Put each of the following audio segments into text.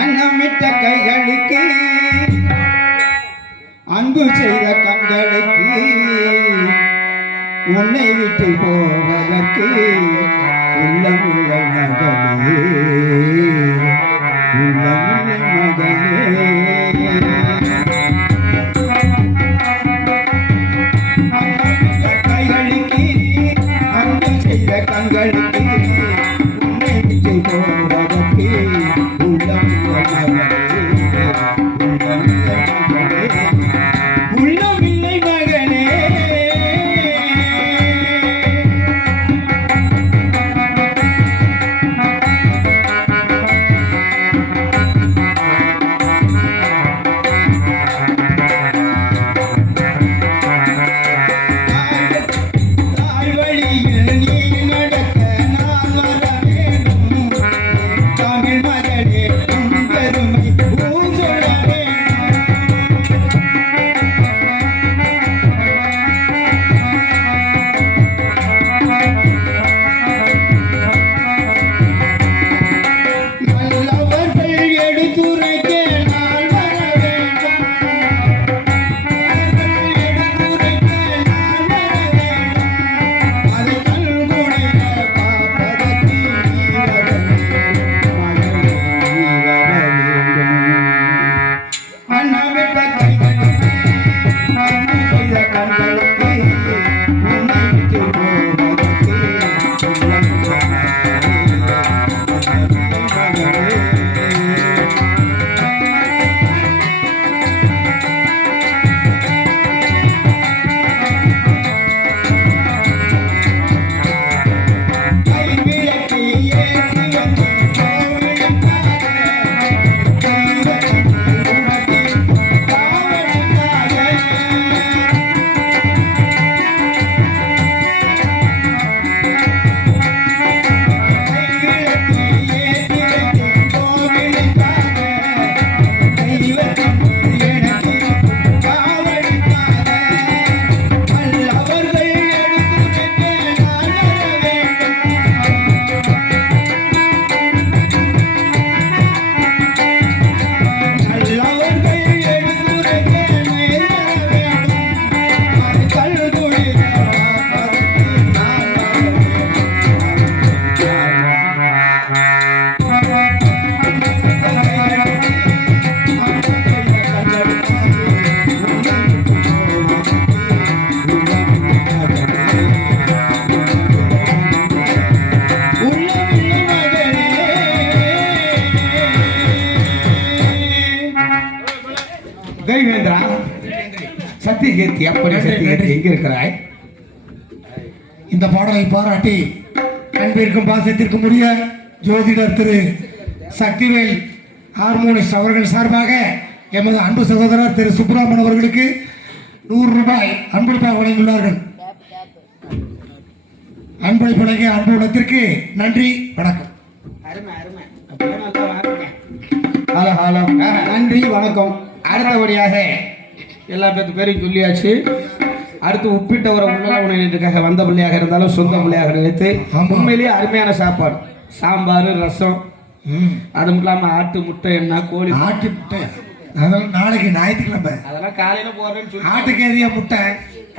அன்னமிட்ட கைகளுக்கு அன்பு செய்த கண்களுக்கு உன்னை விட்டு போவதற்கு உள்ளமில்லை மகளே, உள்ளமில்லை மகளே. கைகளுக்கு அன்பு செய்த கண்களுக்கு உன்னை விட்டு போவதற்கு உள்ளமில்லை மகளே, உள்ளமில்லை மகளே, உள்ளமில்லை மகளே. தேவேந்திரா, சத்தியகீர்த்தி, அப்படி சத்தியகீர்த்தி எங்க இருக்கிறாய்? இந்த பாடலை பாராட்டி அன்பிற்கும் பாசத்திற்கும் உரிய ஜோதிடர் திரு சக்திவேல் ஹார்மோனிஸ்ட் அவர்கள் சார்பாக எமது அன்பு சகோதரர் திரு சுப்பிரமணியன் அவர்களுக்கு 100 ரூபாய் அன்பளிப்பாக வழங்கியுள்ளார்கள். அன்பளிப்பு வழங்கிய அன்பு உள்ளத்திற்கு நன்றி, வணக்கம். நன்றி, வணக்கம். அடுத்தபடியாக எல்லா பேரையும் சொல்லியாச்சு. அடுத்து உப்பிட்டவரை உள்ள உணவுக்காக வந்த பிள்ளையாக இருந்தாலும் சொந்த பிள்ளையாக நினைத்து உண்மையிலேயே அருமையான சாப்பாடு, சாம்பார், ரசம், அதுவும் இல்லாமல் ஆட்டு முட்டை, என்ன கோழி ஆட்டு முட்டை, அதெல்லாம் நாளைக்கு ஞாயிற்றுக்கிழமை, அதெல்லாம் காலையில போடுறேன்னு சொல்லி ஆட்டுக்கு எதியா முட்டை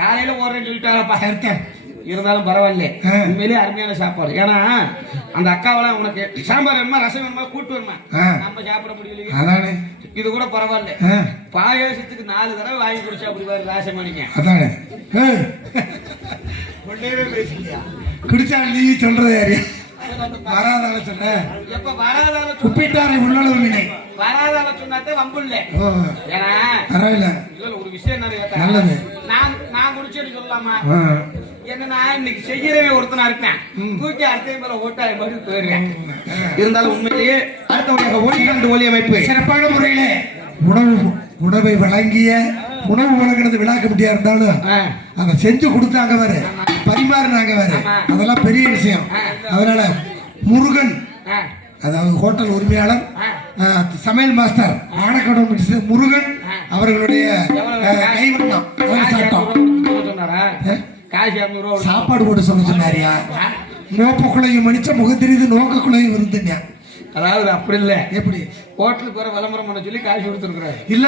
காலையில போடுறேன்னு சொல்லிட்டாரப்பா. இருந்தாலும் பரவாயில்ல, உண்மையிலேயே அருமையான சாப்பாடு. ஏன்னா அந்த அக்காவெல்லாம் உனக்கு சாம்பார் வேணுமா, ரசம் வேணுமா, கூட்டு வேணுமா, நம்ம சாப்பிட முடியலையே, அதானே இது கூட பரவாயில்ல. பாயாசத்துக்கு 4 தடவை வாங்கி குடிச்சா அப்படி பாரு ராசமணிங்க, அதானே குடிச்சா நீ சொல்றது யாரு? வராதால சொன்ன, எப்ப வராதால உப்பிட்டாரை உள்ளளவு வினை வராதால சொன்னாத்தே வம்பு இல்ல. ஏன்னா பரவாயில்ல, ஒரு விஷயம் என்ன கேட்டா, நல்லது, நான் குடிச்சேன்னு சொல்லலாமா? என்னன்னா இன்னைக்கு செய்யறவே ஒருத்தனா இருப்பேன், தூக்கி அடுத்த மேல ஓட்டாய் மாதிரி போயிடுறேன். இருந்தாலும் உண்மையிலேயே அடுத்தவங்க ஒளிகண்டு ஒளி அமைப்பு சிறப்பான முறையில உணவை வழங்கிய உணவு வழங்கினது விழாக்க முடியா இருந்தாலும் அதை செஞ்சு கொடுத்தாங்க வேற, பரிமாறினாங்க வேற, அதெல்லாம் பெரிய விஷயம். அதனால முருகன், அதாவது ஹோட்டல் உரிமையாளர், சமையல் மாஸ்டர், ஆனக்கடை முருகன் அவர்களுடைய கைவண்ணம் சாப்பாடு போட்டு சொல்ல சொன்னாரியா. நோப்பக்குள்ளையும் மணிச்ச முகத்திரிது நோக்கக்குள்ளையும் இருந்துங்க. அதாவது அப்படி இல்ல, எப்படி ஹோட்டலுக்கு வர விளம்பரம் பண்ண சொல்லி காசு கொடுத்துருக்குறாரு. இல்ல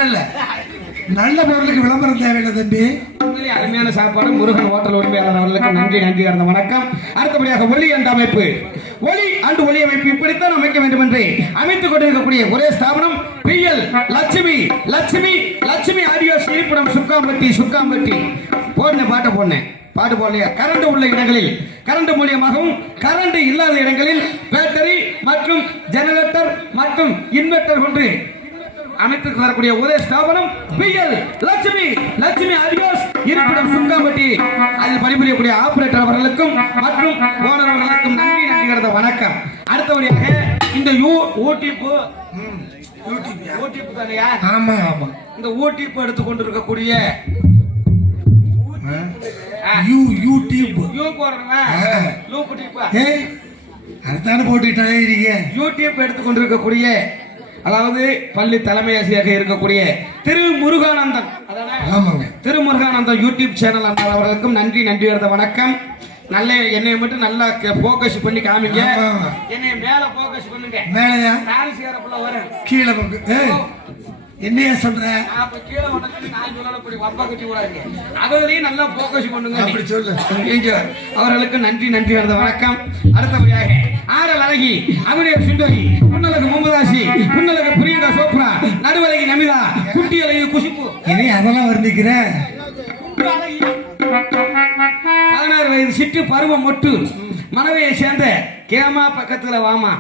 நல்ல பொருளுக்கு விளம்பரம் தேவையில்லை தம்பி. உண்மையிலே அருமையான சாப்பாடு. முருகன் ஹோட்டல் உரிமையாளர் அவர்களுக்கு நன்றி கடந்த வணக்கம். அடுத்தபடியாக ஒளி அண்ட் அமைப்பு, ஒளி அண்ட் ஒளி அமைப்பு இப்படித்தான் அமைக்க வேண்டும் என்று அமைத்துக் கொண்டிருக்கக்கூடிய ஒரே ஸ்தாபனம் PL லட்சுமி லட்சுமி லட்சுமி ஆடியோ இருப்பிடம் சுக்காம்பட்டி. போடுன பாட்டு போடலையா? கரண்ட் உள்ள இடங்களில் கரண்ட் மூலியமாகவும் கரண்ட் இல்லாத இடங்களில் பேட்டரி மற்றும் ஜெனரேட்டர் மற்றும் இன்வெர்டர் கொண்டு அமைத்து வரக்கூடிய ஒரே ஸ்தாபனம் PL லட்சுமி ஆடியோஸ் இருப்பிடம் சுக்காம்பட்டி. அதில் பணிபுரியக்கூடிய ஆபரேட்டர் அவர்களுக்கும் மற்றும் ஓனர் அவர்களுக்கும் நன்றி கடந்த வணக்கம். அடுத்தபடியாக இந்த யூடியூப் தானையா? ஆமா இந்த யூடியூப் எடுத்துக் கொண்டிருக்கக்கூடிய யூடியூப் அதுதானே போட்டுக்கிட்டாலே யூடியூப் எடுத்துக் கொண்டிருக்கக்கூடிய, அதாவது பள்ளி தலைமை ஆசிரியராக இருக்கக்கூடிய திரு முருகானந்தம் யூடியூப் சேனல் அவர்களுக்கும் நன்றி கடந்த வணக்கம். நல்ல என்னை மட்டும் நல்லா போக்கஸ் பண்ணி காமிங்க. என்னை மேல போக்கஸ் பண்ணுங்க. மேலையா டான்ஸ்காரப்புல வரேன் கீழே என்னைய சொல்ற? கீழே வந்து நான் சொல்லக்கூடிய வப்பா கட்டி விடாதீங்க. அதுலயும் நல்லா போக்கஸ் பண்ணுங்க. அப்படி சொல்லு. அவர்களுக்கு நன்றி கடந்த வணக்கம். அடுத்தபடியாக ஆடல் அழகி, அபிநய சுந்தரி, புன்னலகு முகமதாசி, புன்னலகு பிரியங்கா சோப்ரா, நடுவலகி நமிதா, குட்டி அழகி குஷிப்பு. இனி அதெல்லாம் வர்ணிக்கிற 16 வயது சிட்டு பருவ மொட்டு மனைவியை சேர்ந்த கேமா பக்கத்துல வாமா.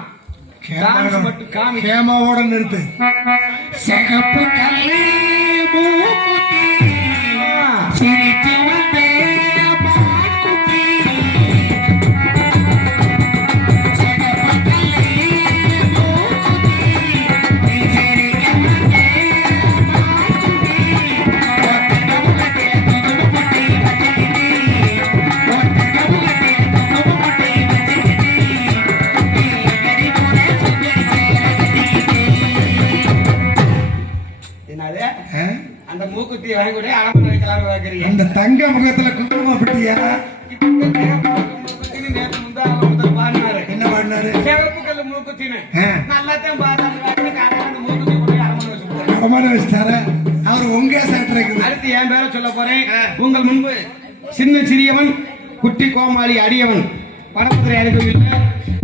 கேமாவோட நிறுத்து. சிகப்பு கல்லி மூக்குத்தி சிரித்து வந்தே மாக்குத்தி. சிகப்பு கல்லி மூக்குத்தி சிரிக்க வந்தே மாக்குத்தி. ஒட்டக முகத்தில் தொகுப்பு முட்டை வச்சுக்கிட்டி, ஒட்டக முகத்தில் தொகுப்பு முட்டை வச்சுக்கிட்டி. அந்த மூக்குத்தி வாங்கி கூட அலம்பரம் வைக்கலாம்னு பாக்குறீங்க. அந்த தங்க முகத்துல குங்குமம் பட்டியா? என்ன பாடினாரு? சிவப்பு கல்லு மூக்குத்தின்னு நல்லாத்தான் அடமான வச்சுட்டாரு அவர். உங்க சேட்டர் அடுத்து என் பேரை சொல்ல போறேன். உங்கள் முன்பு சின்ன சிறியவன் குட்டி கோமாளி அடியவன் படப்பத்திரை அறிவியல்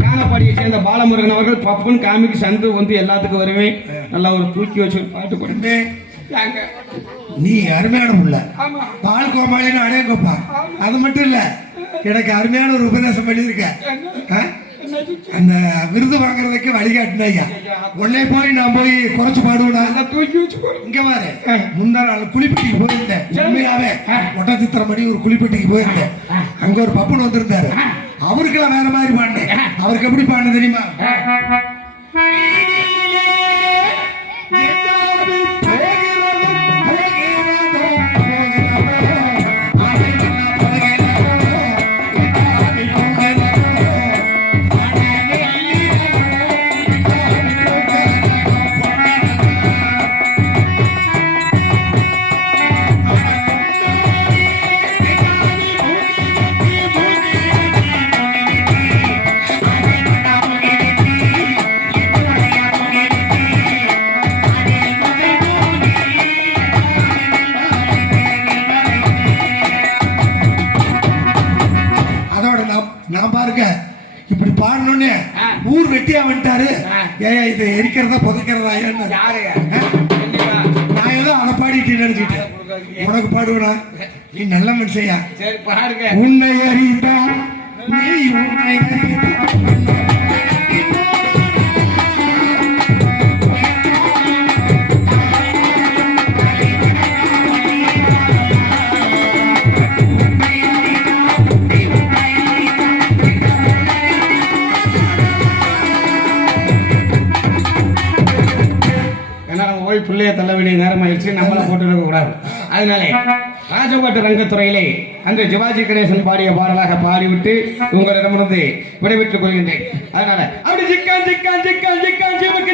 காணப்பாடியை சேர்ந்த பாலமுருகன் அவர்கள் பப்புன் காமிக்கு சந்து வந்து எல்லாத்துக்கும் வருவேன். நல்லா ஒரு தூக்கி வச்சு பாட்டு போட்டு நீ அருமையான புள்ள. பால் கோமாளின்னு அடையங்கப்பா. அது மட்டும் இல்ல, எனக்கு அருமையான ஒரு உபதேசம் பண்ணியிருக்க. அந்த விருது வாங்குறதுக்கு வழிகாட்டினையா உன்னை போய் நான் போய் குறைச்சு பாடுவேனா? இங்க பாரு, முந்தா நாள் குளிப்பட்டிக்கு போயிருந்தேன். உண்மையாவே ஒட்டச்சித்திரமணி ஒரு குளிப்பட்டிக்கு போயிருந்தேன். அங்க ஒரு பப்புன்னு வந்திருந்தாரு. அவருக்கெல்லாம் வேற மாதிரி பாடினேன். அவருக்கு எப்படி பாடின தெரியுமா? நான் பாருங்க இப்படி பாடணும்னு ஊர் வெட்டியா வந்துட்டாரு. ஏன் இது எரிக்கிறதா புதைக்கிறதா? நான் ஏதோ அதை பாடிட்டு நினைச்சுட்டேன். உனக்கு பாடுவா? நீ நல்ல மனுஷையா. உன்னை அறிந்தா நீ உன்னை அறிந்தா. பிள்ளைய தள்ள வேண்டிய நேரம் ஆயிடுச்சு. நம்மள போட்டு இருக்க கூடாது. அதனால ராஜபாட்டு ரங்கத்துறையிலே அந்த சிவாஜி கணேசன் பாடிய பாடலாக பாடிவிட்டு உங்களிடமிருந்து விடைபெற்றுக் கொள்கின்றேன். அதனால அப்படி ஜிக்கான் ஜிக்கான் ஜிக்கான் ஜிக்கான் ஜிமுக்கு